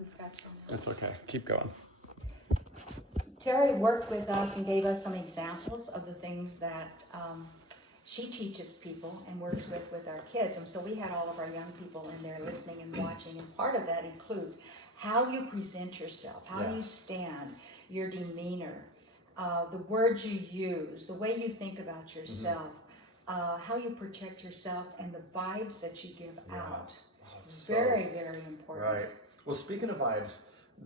we forgot your name. It's okay. Keep going. Terry worked with us and gave us some examples of the things that she teaches people and works with our kids. And so we had all of our young people in there listening and watching. And part of that includes how you present yourself, how you stand, your demeanor, the words you use, the way you think about yourself, how you project yourself, and the vibes that you give out. Very, very important. Right. Well, speaking of vibes,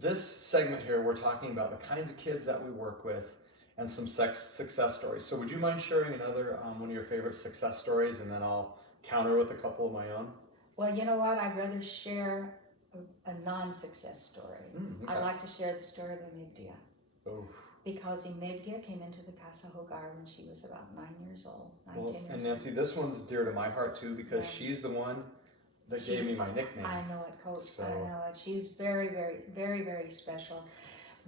this segment here, we're talking about the kinds of kids that we work with and some success stories. So would you mind sharing another, one of your favorite success stories, and then I'll counter with a couple of my own? Well, you know what? I'd rather share a non-success story. Okay. I like to share the story of Emigdia. Oh. Because Emigdia came into the Casa Hogar when she was about 9 years old, 19 years old. And Nancy, this one's dear to my heart too, because she's the one that gave me my nickname. I know it, Coach. So. I know it. She's very, very, very, very special.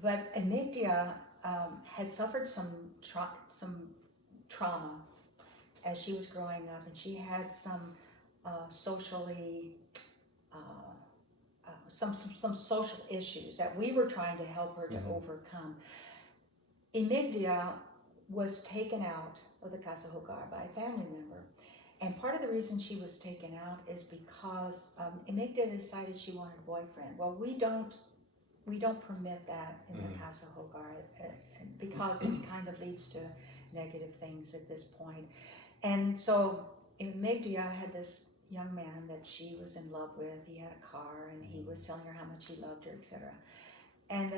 But Emigdia had suffered some trauma as she was growing up, and she had some socially some social issues that we were trying to help her to overcome. Emigdia was taken out of the Casa Hogar by a family member. And part of the reason she was taken out is because Emigdia decided she wanted a boyfriend. Well, we don't permit that in the Casa Hogar because it kind of leads to negative things at this point. And so Emigdia had this young man that she was in love with. He had a car, and he was telling her how much he loved her, etc. And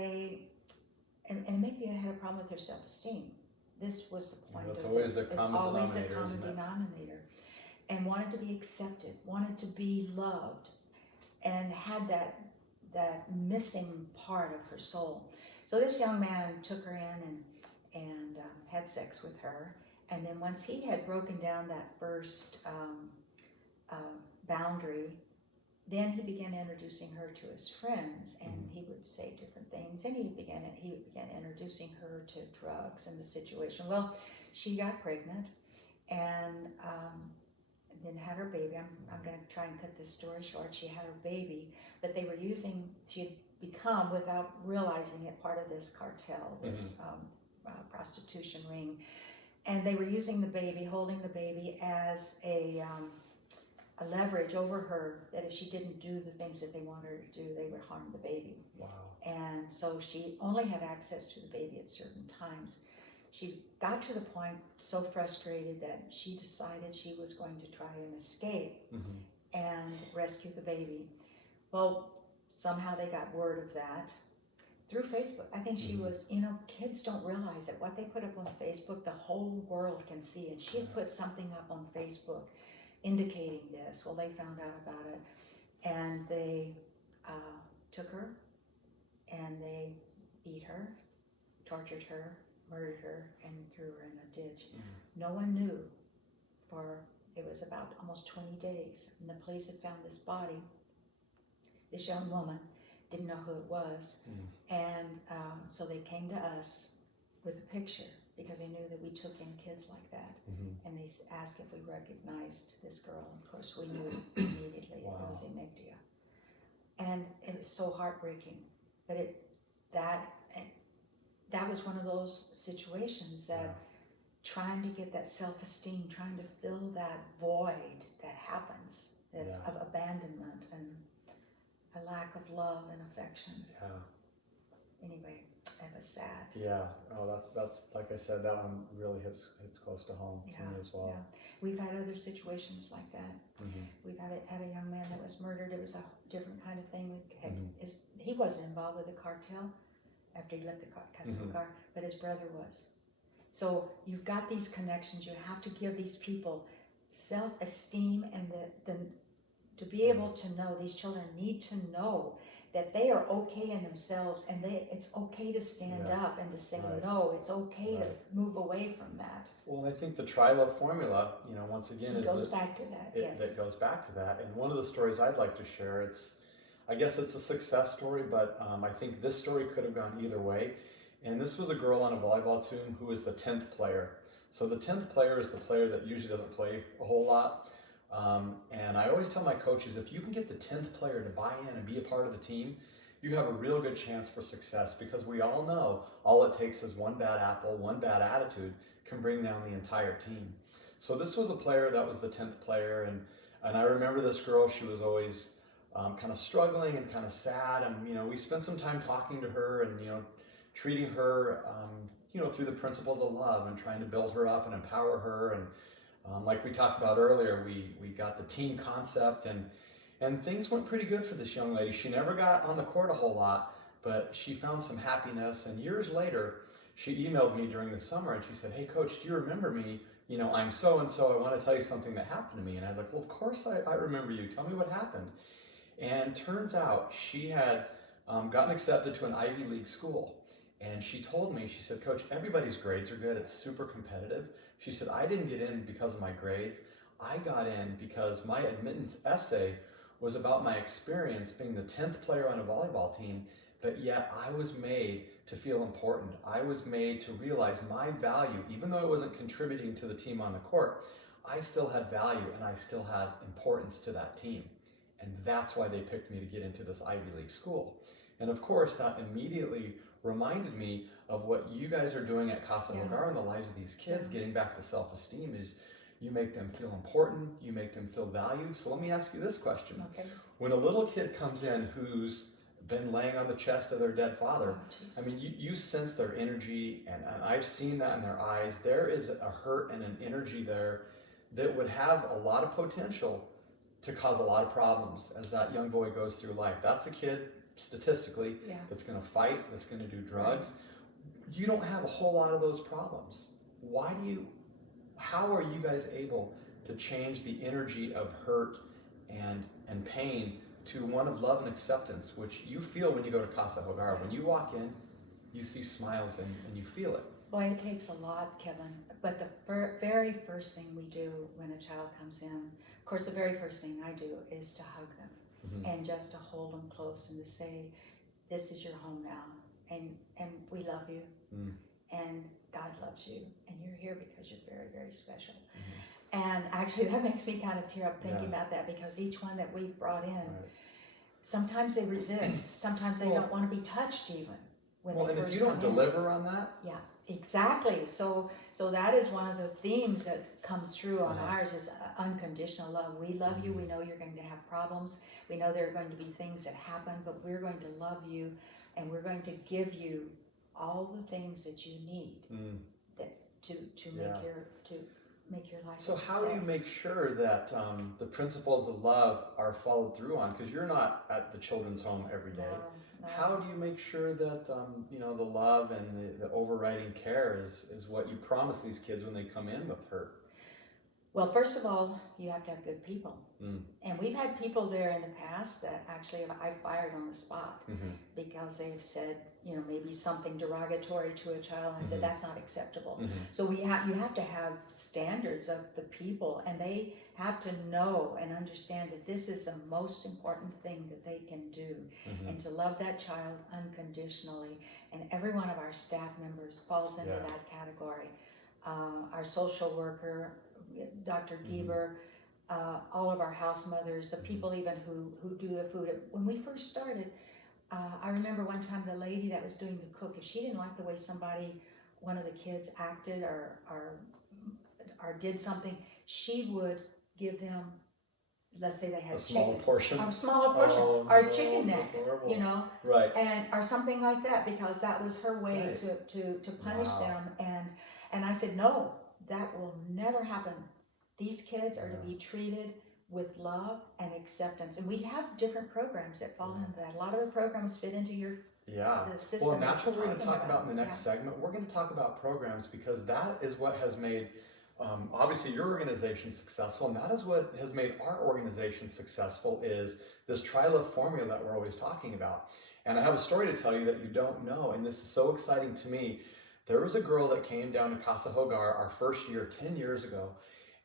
Emigdia had a problem with her self-esteem. This was the point of this. It's always the common denominator. And wanted to be accepted, wanted to be loved, and had that missing part of her soul. So this young man took her in and had sex with her. And then once he had broken down that first boundary, then he began introducing her to his friends, and he would say different things, and he began introducing her to drugs and the situation. Well, she got pregnant, and then had her baby. I'm going to try and cut this story short. She had her baby, but she had become, without realizing it, part of this cartel, this prostitution ring. And they were using the baby, holding the baby as a leverage over her, that if she didn't do the things that they wanted her to do, they would harm the baby. Wow. And so she only had access to the baby at certain times. She got to the point so frustrated that she decided she was going to try and escape and rescue the baby. Well, somehow they got word of that through Facebook. I think she was, kids don't realize that what they put up on Facebook, the whole world can see. And she had put something up on Facebook indicating this. Well, they found out about it, and they took her, and they beat her, tortured her, murdered her, and threw her in a ditch. No one knew it was about almost 20 days, and the police had found this body. This young woman didn't know who it was, and so they came to us with a picture, because they knew that we took in kids like that, and they asked if we recognized this girl. Of course, we knew immediately. Wow. It was Emigdia, and it was so heartbreaking. But that was one of those situations that trying to get that self-esteem, trying to fill that void that happens of abandonment and a lack of love and affection. Anyway, it was sad. That's like I said, that one really hits close to home to me as well. We've had other situations like that. We've had a young man that was murdered. It was a different kind of thing. He wasn't involved with the cartel after he left the Casa Hogar, but his brother was. So you've got these connections. You have to give these people self-esteem, and to be able to know, these children need to know that they are okay in themselves, and it's okay to stand up and to say no. It's okay to move away from that. Well, I think the TriLove formula, once again, it goes back to that. That goes back to that. And one of the stories I'd like to share, I guess it's a success story, but I think this story could have gone either way. And this was a girl on a volleyball team who was the 10th player. So the 10th player is the player that usually doesn't play a whole lot. And I always tell my coaches, if you can get the 10th player to buy in and be a part of the team, you have a real good chance for success, because we all know all it takes is one bad apple, one bad attitude can bring down the entire team. So this was a player that was the 10th player, and I remember this girl, she was always kind of struggling and kind of sad, and we spent some time talking to her and treating her through the principles of love and trying to build her up and empower her. And like we talked about earlier, we got the team concept, and things went pretty good for this young lady. She never got on the court a whole lot, but she found some happiness. And years later, she emailed me during the summer and she said, "Hey coach, do you remember me? I'm so-and-so, I want to tell you something that happened to me." And I was like, "Well, of course I remember you. Tell me what happened." And turns out she had gotten accepted to an Ivy League school. And she told me, she said, "Coach, everybody's grades are good. It's super competitive." She said, "I didn't get in because of my grades. I got in because my admittance essay was about my experience being the 10th player on a volleyball team, but yet I was made to feel important. I was made to realize my value, even though I wasn't contributing to the team on the court, I still had value and I still had importance to that team. And that's why they picked me to get into this Ivy League school." And of course, that immediately reminded me of what you guys are doing at Casa Hogar in the lives of these kids, getting back to self-esteem. Is you make them feel important, you make them feel valued. So let me ask you this question. Okay. When a little kid comes in who's been laying on the chest of their dead father, I mean, you sense their energy, and I've seen that in their eyes. There is a hurt and an energy there that would have a lot of potential to cause a lot of problems as that young boy goes through life. That's a kid, statistically, that's going to fight, that's going to do drugs. You don't have a whole lot of those problems. How are you guys able to change the energy of hurt and pain to one of love and acceptance, which you feel when you go to Casa Hogar? When you walk in, you see smiles and you feel it. Boy, it takes a lot, Kevin. But the very first thing we do when a child comes in, of course, the very first thing I do is to hug them and just to hold them close and to say, "This is your home now, and we love you, and God loves you, and you're here because you're very, very special." And actually, that makes me kind of tear up thinking about that, because each one that we've brought in, sometimes they resist, sometimes they don't want to be touched even. And if you don't deliver on that, exactly. So that is one of the themes that comes through on ours is unconditional love. We love you. We know you're going to have problems. We know there are going to be things that happen, but we're going to love you, and we're going to give you all the things that you need to make your life. So a success. how do you make sure that the principles of love are followed through on? Because you're not at the children's home every day. No. How do you make sure that the love and the overriding care is what you promise these kids when they come in with hurt? Well, first of all, you have to have good people. And we've had people there in the past that actually I fired on the spot because they've said, maybe something derogatory to a child. And I said, that's not acceptable. So you have to have standards of the people, and they have to know and understand that this is the most important thing that they can do, and to love that child unconditionally. And every one of our staff members falls into that category. Our social worker, Dr. Gieber, all of our house mothers, the people even who do the food. When we first started, I remember one time the lady that was doing the cook, if she didn't like the way one of the kids acted or did something, she would give them, let's say they had a smaller portion, or a chicken neck, right, or something like that, because that was her way to punish them. And I said, no, that will never happen. These kids are to be treated with love and acceptance, and we have different programs that fall into that. A lot of the programs fit into your the system. Well, and that's what we're going to talk about in the next segment. We're going to talk about programs, because that is what has made obviously your organization successful, and that is what has made our organization successful, is this TriLove formula that we're always talking about. And I have a story to tell you that you don't know, and this is so exciting to me. There was a girl that came down to Casa Hogar our first year 10 years ago,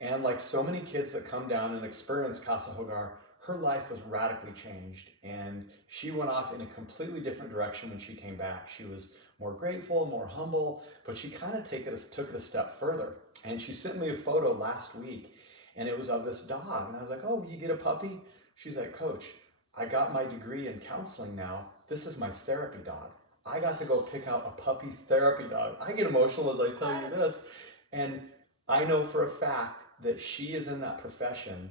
and like so many kids that come down and experience Casa Hogar, her life was radically changed, and she went off in a completely different direction when she came back. She was more grateful, more humble, but she kind of took it a step further. And she sent me a photo last week, and it was of this dog. And I was like, "Oh, you get a puppy?" She's like, "Coach, I got my degree in counseling now. this is my therapy dog. I got to go pick out a puppy therapy dog. I get emotional as I tell you this. And I know for a fact that she is in that profession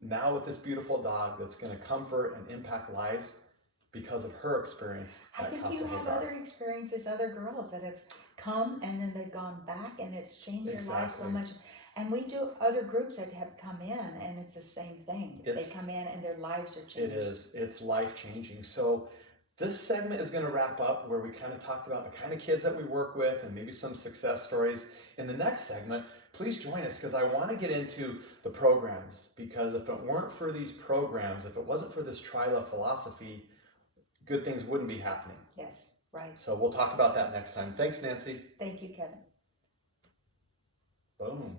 now with this beautiful dog that's going to comfort and impact lives because of her experience I at think Casa you have Hagar. other experiences, other girls that have come and then they've gone back and it's changed their lives so much. And we do other groups that have come in and it's the same thing. They come in and their lives are changed. It is. It's life changing. So this segment is going to wrap up where we kind of talked about the kind of kids that we work with and maybe some success stories. In the next segment, please join us because I want to get into the programs, because if it weren't for these programs, if it wasn't for this TriLove philosophy, good things wouldn't be happening. Yes, right. So we'll talk about that next time. Thanks, Nancy. Thank you, Kevin. Boom.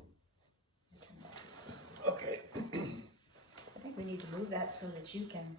Okay. I think we need to move that so that you can